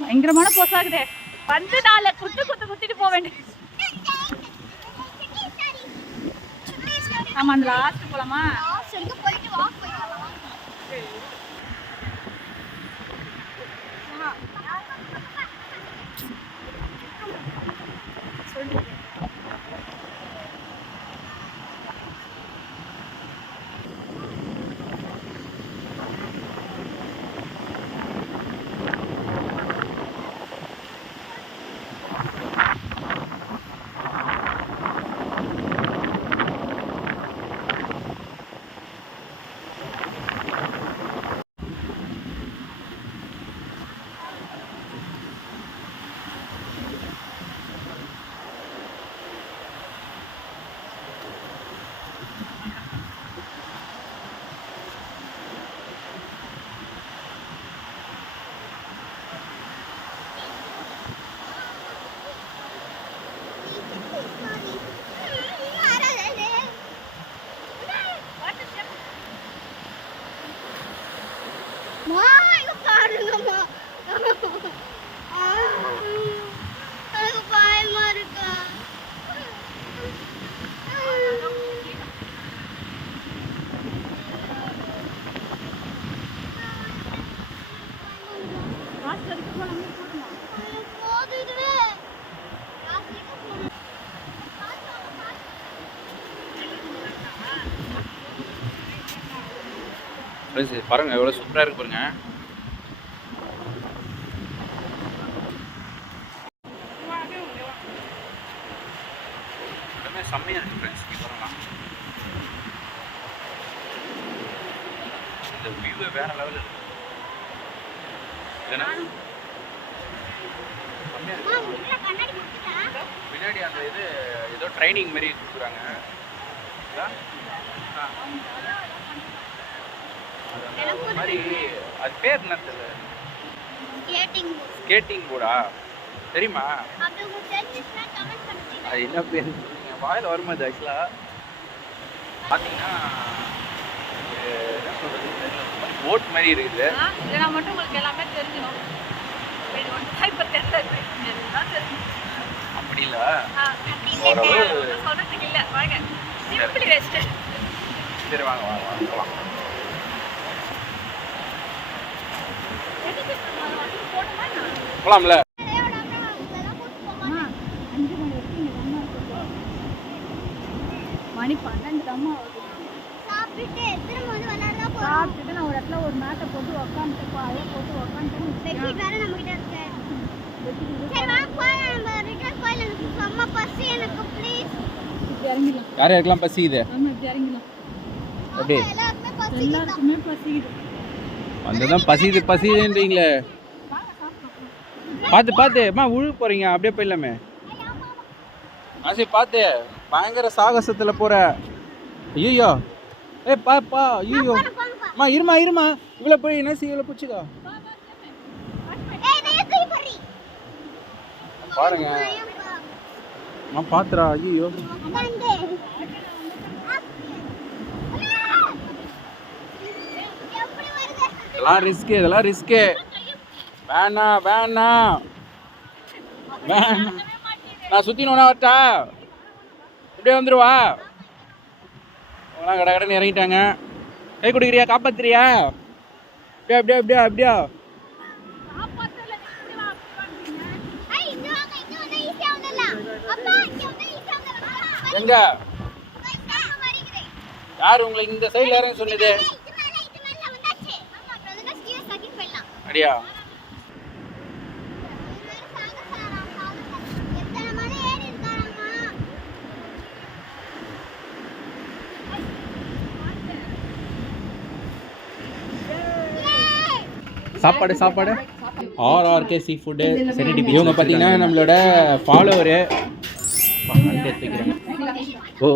பயங்கரமான போஸ் ஆகுதே. வந்து நாளை குத்திட்டு போக வேண்டியது. ஆமா, அந்த லாஸ்ட் போலாமா? பாருங்க எவ்வளோ சூப்பராக இருக்கு பாருங்க. எல்லாமே செம்மையாக இருக்கு ஃப்ரெண்ட்ஸ். இங்கே வரலாம், இந்த வியூவே வேற லெவலில் இருக்கு. பின்னாடி அந்த இது ஏதோ ட்ரைனிங் மாதிரி கொடுக்குறாங்க. அது மாதிரி அது பேர் என்ன தெரியல. ஸ்கேட்டிங் போர்டா தெரியுமா? அது என்ன பேர் நீங்கள் வாயில் வரும்போது ஆக்சுவலாக பார்த்தீங்கன்னா என்ன சொல்கிறது தெரியல, போட் மாதிரி இருக்குது. இதெல்லாம் மட்டும் உங்களுக்கு எல்லாமே தெரிஞ்சிடும். அப்படி இல்லை, சொல்றதுக்கு இல்லை. வாங்க சிம்பிளி ரெஸ்ட். சரி வாங்க வாங்க வாங்க போகலாம். போகலாம்ல. மணி 12 தாம்மா ஆகுது. சாப்பிட்டுட்டு நான் ஒரு இடத்துல ஒரு மேட்டை போட்டு உக்காந்துட்டு அதை போட்டு உக்காந்துட்டு வேற நம்ம கிட்ட இருக்கு. யார் யாருக்கெல்லாம் பசிக்குது? எப்படி எல்லாருக்குமே பசிக்குது. அதுதான் பசிக்குதுன்றீங்களே. பார்த்து அம்மா உழுக போறீங்க, அப்படியே போயிடலாமே. ஆசி பார்த்து பயங்கர சாகசத்தில் போற. ஐயோ பாப்பா, ஐயோ அம்மா இருமா இவ்வளோ போய் என்ன இவ்வளோ பிடிச்சிக்கோ பாருங்க. அம்மா பாத்துறா. ஐயோ இதெல்லாம் ரிஸ்க்கு. வேணாம் நான் சுத்தினோன்னா வரட்டா? இப்படியே வந்துருவா. அவங்களாம் கடைன்னு இறங்கிட்டாங்க. கை கொடுக்குறியா? காப்பாத்துறியா? அப்படியா எங்க யார் உங்களை இந்த சைடுல இறங்க சொன்னது? அப்படியா? சாப்பாடு RRK சீ ஃபுட்டு செரிட்டி. இவங்க பார்த்தீங்கன்னா நம்மளோட ஃபாலோவரு. ஓ